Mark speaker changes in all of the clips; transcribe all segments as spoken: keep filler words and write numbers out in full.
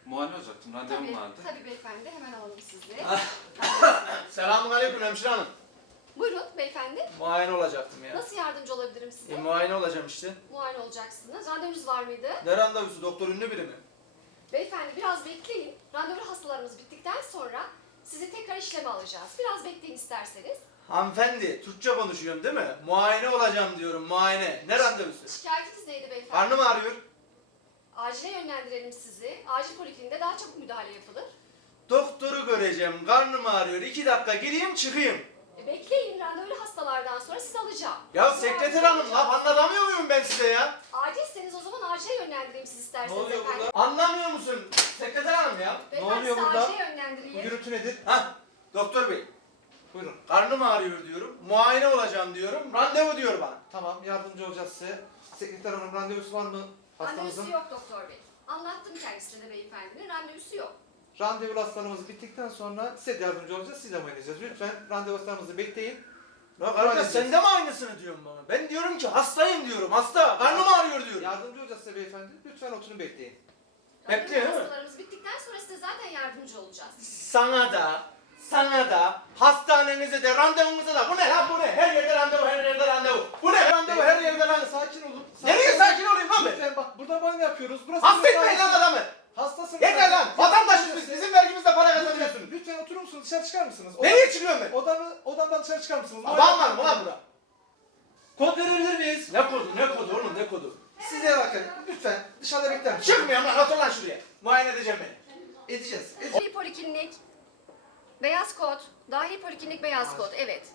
Speaker 1: Muayene olacaktım, randevum
Speaker 2: Tabii,
Speaker 1: vardı.
Speaker 2: tabii beyefendi, hemen alalım sizi.
Speaker 3: Selamünaleyküm hemşire hanım.
Speaker 2: Buyurun beyefendi.
Speaker 3: Muayene olacaktım ya.
Speaker 2: Nasıl yardımcı olabilirim size?
Speaker 3: E, muayene olacağım işte.
Speaker 2: Muayene olacaksınız. Randevunuz var mıydı?
Speaker 3: Ne randevusu? Doktor ünlü biri mi?
Speaker 2: Beyefendi biraz bekleyin. Randevu hastalarımız bittikten sonra sizi tekrar işleme alacağız. Biraz bekleyin isterseniz.
Speaker 3: Hanımefendi, Türkçe konuşuyorum değil mi? Muayene olacağım diyorum, muayene. Ne randevusu?
Speaker 2: Şikayetiniz neydi beyefendi?
Speaker 3: Karnım ağrıyor.
Speaker 2: Acile yönlendirelim sizi. Acil polikliniğinde daha çabuk müdahale yapılır.
Speaker 3: Doktoru göreceğim, karnım ağrıyor. İki dakika gireyim çıkayım.
Speaker 2: E, bekleyin, randevulu hastalardan sonra sizi alacağım.
Speaker 3: Ya
Speaker 2: Size
Speaker 3: sekreter
Speaker 2: yardımcı
Speaker 3: hanım,
Speaker 2: olacağım.
Speaker 3: laf anlatamıyor muyum ben size ya?
Speaker 2: Acilseniz o zaman acile yönlendireyim sizi
Speaker 3: Ne
Speaker 2: isterseniz
Speaker 3: oluyor
Speaker 2: efendim.
Speaker 3: burada? Anlamıyor musun? Sekreter hanım ya. Ne
Speaker 2: Beyefendi
Speaker 3: oluyor
Speaker 2: sizi
Speaker 3: burada?
Speaker 2: acile yönlendireyim.
Speaker 3: Bu gürültü nedir? Ha, doktor bey. Buyurun. Karnım ağrıyor diyorum, muayene olacağım diyorum, randevu diyor bana.
Speaker 4: Tamam, yardımcı olacağız size. Sekreter hanım, randevusu var mı hastamızın?
Speaker 2: Randevusu yok doktor bey. Anlattım kendisine de beyefendinin. Randevusu yok.
Speaker 4: Randevu hastalarımız bittikten sonra size de yardımcı olacağız, size muayene edeceğiz. Lütfen randevu hastalarımızı bekleyin.
Speaker 3: Ya kardeş sen de mi aynısını diyorsun bana? Ben diyorum ki hastayım diyorum, hasta. Karnım ağrıyor diyorum.
Speaker 4: Yardımcı olacağız size beyefendi. Lütfen oturun bekleyin.
Speaker 3: Bekliyor,
Speaker 2: Randevu
Speaker 3: değil mi?
Speaker 2: hastalarımız bittikten sonra size zaten yardımcı olacağız.
Speaker 3: Sana da, sana da, hastanenize de, randevunuza da. Bu ne lan bu ne? Her yerde randevu, her yerde randevu. Bu ne? Randevu her yerde randevu.
Speaker 4: Sakin olun.
Speaker 3: Nereye
Speaker 4: olun.
Speaker 3: sakin olayım lan ben?
Speaker 4: Lütfen bak, burada muayene yapıyoruz. Burası
Speaker 3: Hasta etmeyin lan adamı.
Speaker 4: Hastasınız.
Speaker 3: Yeter lan. Vatandaşız biz. Bizim vergimizle para kazanıyorsunuz.
Speaker 4: Lütfen oturur musunuz? Dışarı çıkar mısınız?
Speaker 3: Nereye çıkıyorum ben?
Speaker 4: Odamı, odamdan dışarı çıkar mısınız?
Speaker 3: Babam var mı lan bura? Kod verebilir miyiz? Ne kodu? Ne kodu oğlum? Ne kodu?
Speaker 4: Size bakın. Lütfen dışarıda bekler misiniz?
Speaker 3: Çıkmıyorum lan. Otur lan şuraya. Muayene edeceğim beni.
Speaker 4: Edeceğiz. edeceğiz.
Speaker 2: Dahil poliklinik, beyaz kod. Dahil poliklinik beyaz kod, evet.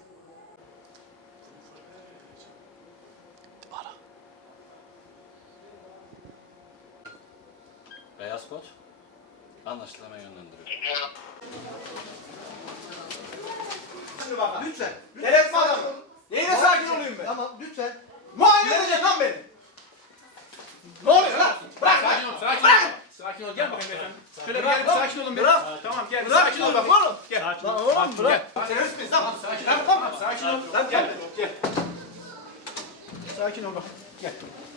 Speaker 1: Beyaz kod. Anlaşıldı, hemen yönlendiriyorum.
Speaker 3: Şimdi bak.
Speaker 4: Lütfen.
Speaker 3: Delirtme
Speaker 4: sakin
Speaker 3: adamı.
Speaker 4: olun.
Speaker 3: Neyine sakin olayım ben?
Speaker 4: Tamam, lütfen.
Speaker 3: Muayene edecek lan beni. Ne oluyor lan? Bırak lan.
Speaker 5: Sakin ol, sakin
Speaker 3: Bırak.
Speaker 5: ol. Sakin ol, gel bakayım beyefendi. Şöyle bir
Speaker 3: Bırak
Speaker 5: gel, bir
Speaker 3: lan.
Speaker 5: sakin olun bir.
Speaker 3: Bırak.
Speaker 5: Tamam, gel, bir
Speaker 3: Bırak
Speaker 5: sakin
Speaker 3: şunu
Speaker 5: ol.
Speaker 3: bak oğlum.
Speaker 5: Gel.
Speaker 3: Lan
Speaker 5: Sakin ol.
Speaker 3: oğlum
Speaker 5: Sakin ol,
Speaker 3: bırak.
Speaker 5: gel.
Speaker 3: Terörist miyiz lan?
Speaker 5: Sakin ol.
Speaker 3: Lan tamam.
Speaker 5: Sakin ol.
Speaker 3: Lan
Speaker 5: Gel.
Speaker 3: gel.
Speaker 5: Gel. Sakin ol bak. Gel.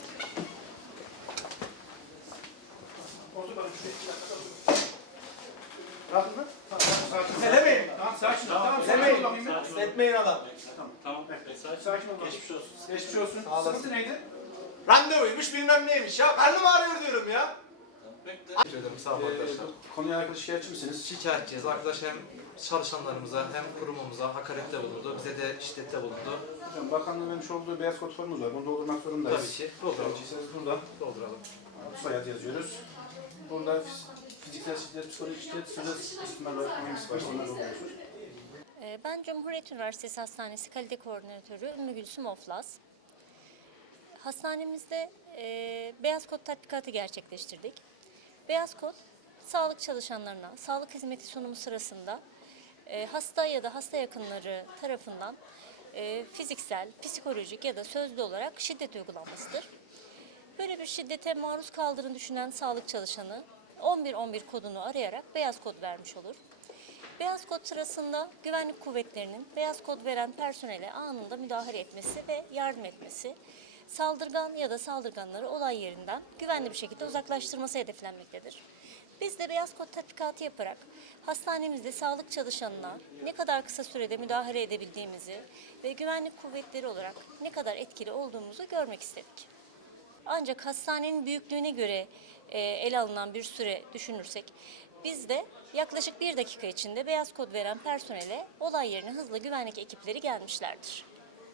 Speaker 5: Otur bakayım şuraya. iki dakika otur.
Speaker 3: Bırakın lan.
Speaker 5: Tamam, sakin ol.
Speaker 3: Selemeyin.
Speaker 5: Tamam, sakin ol. Tamam, sakin ol
Speaker 3: Selemeyin.
Speaker 5: bakayım bir.
Speaker 3: Etmeyin adam.
Speaker 5: Tamam.
Speaker 1: Tamam, bekle. Sakin,
Speaker 5: Sakin ol.
Speaker 1: Geçmiş olsun.
Speaker 5: Geçmiş olsun.
Speaker 3: olasın.
Speaker 5: Sıkıntı neydi?
Speaker 3: Randevuymuş bilmem neymiş ya. Karnım ağrıyor diyorum ya.
Speaker 1: Bekle.
Speaker 4: Teşekkür ederim, sağ olun arkadaşlar.
Speaker 5: Ee, konuya alakalı şikayetçi misiniz?
Speaker 4: Şikayetçiyiz. Arkadaş hem çalışanlarımıza hem kurumumuza hakarette bulundu. Bize de şiddette bulundu.
Speaker 5: Hocam, bakanlığın vermiş olduğu beyaz kod formumuz var. Bunu doldurmak zorundayız.
Speaker 4: Tabii ki. Dolduralım.
Speaker 5: Şikayetçiyseniz burada
Speaker 4: Dolduralım.
Speaker 5: soyad yazıyoruz. Burada fiz- fiziksel şiddet, psikolojik şiddet, süresiz istismar olarak mühendis başlığına dolduruyorsunuz.
Speaker 6: Ee, Ben Cumhuriyet Üniversitesi Hastanesi Kalite Koordinatörü Ümmü Gülsüm Oflaz. Hastanemizde e, beyaz kod tatbikatı gerçekleştirdik. Beyaz kod, sağlık çalışanlarına sağlık hizmeti sunumu sırasında e, hasta ya da hasta yakınları tarafından e, fiziksel, psikolojik ya da sözlü olarak şiddet uygulanmasıdır. Böyle bir şiddete maruz kaldığını düşünen sağlık çalışanı on bir on bir kodunu arayarak beyaz kod vermiş olur. Beyaz kod sırasında güvenlik kuvvetlerinin beyaz kod veren personele anında müdahale etmesi ve yardım etmesi, saldırgan ya da saldırganları olay yerinden güvenli bir şekilde uzaklaştırması hedeflenmektedir. Biz de beyaz kod tatbikatı yaparak hastanemizde sağlık çalışanına ne kadar kısa sürede müdahale edebildiğimizi ve güvenlik kuvvetleri olarak ne kadar etkili olduğumuzu görmek istedik. Ancak hastanenin büyüklüğüne göre e, ele alınan bir süre düşünürsek, biz de yaklaşık bir dakika içinde beyaz kod veren personele olay yerine hızlı güvenlik ekipleri gelmişlerdir.